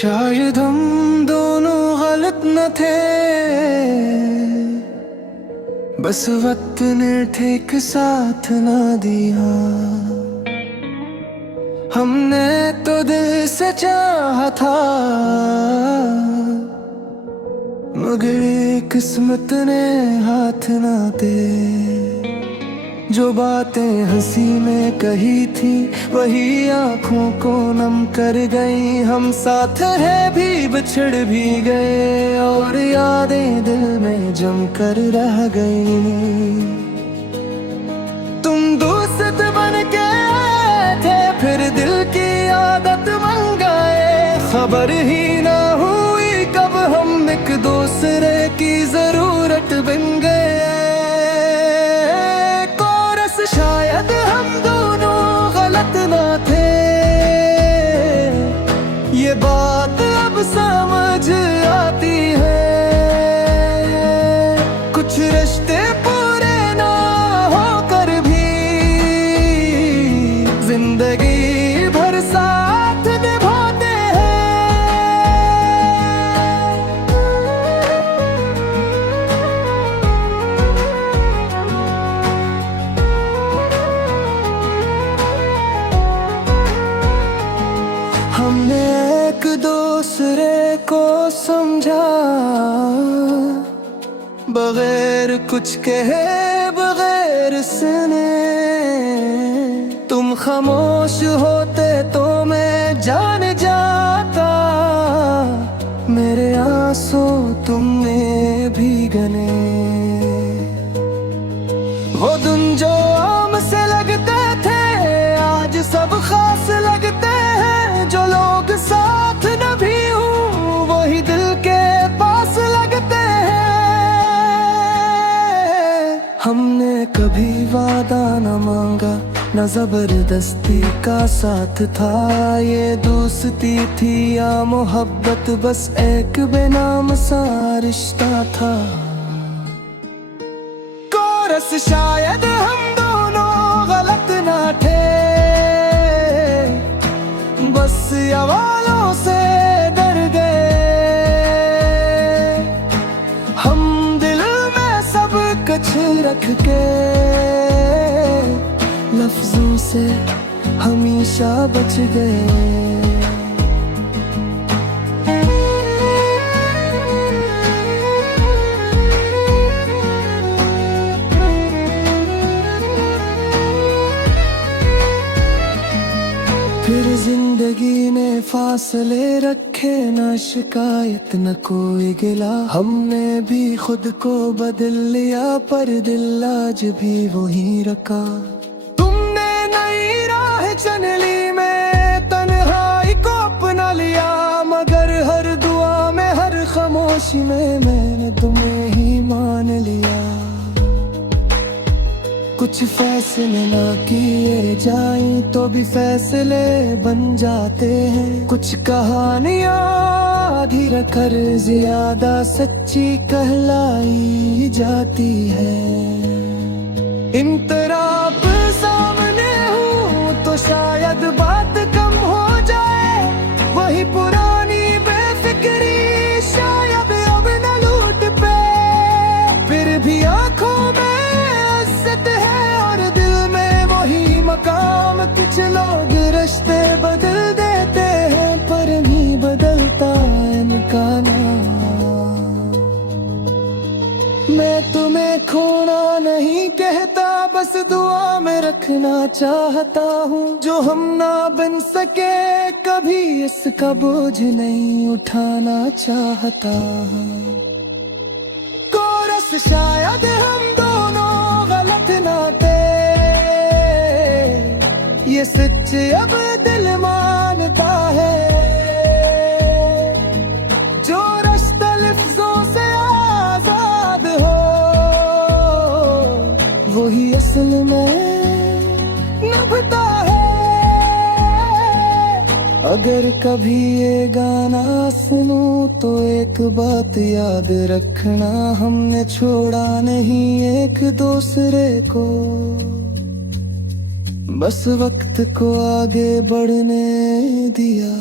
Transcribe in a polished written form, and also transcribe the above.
शायद हम दोनों गलत न थे, बस वक्त ने ठीक साथ ना दिया। हमने तो दिल से चाहा था, मगर किस्मत ने हाथ ना दे। जो बातें हंसी में कही थी वही आंखों को नम कर गई। हम साथ है भी बिछड़ भी गए, और यादें दिल में जम कर रह गई। तुम दोस्त बन के आए थे, फिर दिल की आदत बन गए। खबर ही ना हुई कब हम एक दूसरे की जरूरत बन गए। शायद हम दोनों गलत ना थे, ये बात अब समझ आती है। कुछ रिश्ते पूरे ना होकर भी जिंदगी भर साथ निभाते हैं। हमने एक दूसरे को समझा, बगैर कुछ कहे बगैर सुने। तुम खामोश होते तो मैं जान जाता, मेरे आंसू तुमने भी गने। वो दिन जो आम से लगते थे आज सब खास लगते हैं। जो लोग साथ न भी हूँ वही दिल के पास लगते हैं। हमने कभी वादा न मांगा, न जबरदस्ती का साथ था। ये दोस्ती थी या मोहब्बत, बस एक बेनाम सा रिश्ता था। कोरस शायद हम दोनों गलत ना थे, बस सवालों से डर गए। हम दिल में सब कुछ रख के लफ्जों से हमेशा बच गए। फिर जिंदगी ने फासले रखे, ना शिकायत न कोई गिला। हमने भी खुद को बदल लिया, पर दिल आज भी वही रखा। तुमने नई राह चुन ली, मैं तन्हाई को अपना लिया। मगर हर दुआ में हर खामोशी में मैंने तुम्हें ही मान लिया। कुछ फैसले ना किए जाएं तो भी फैसले बन जाते हैं। कुछ कहानियां आधी रखकर ज्यादा सच्ची कहलाई जाती है। इन तरफ सामने हूँ तो शायद बात कम हो जाए। वही पुरानी बेफिक्री शायद अब न लूट पे। फिर भी आंखों में मकाम। कुछ लोग रिश्ते बदल देते हैं, पर नहीं बदलता इनका नाम। मैं तुम्हें खोना नहीं कहता, बस दुआ में रखना चाहता हूँ। जो हम ना बन सके कभी इसका बोझ नहीं उठाना चाहता। कोरस शायद हम दोनों गलत ना थे, ये सच अब दिल मानता है। जो रास्ता लफ्जों से आजाद हो वही असल में निभता है। अगर कभी ये गाना सुनूं तो एक बात याद रखना, हमने छोड़ा नहीं एक दूसरे को। बस वक्त को आगे बढ़ने दिया।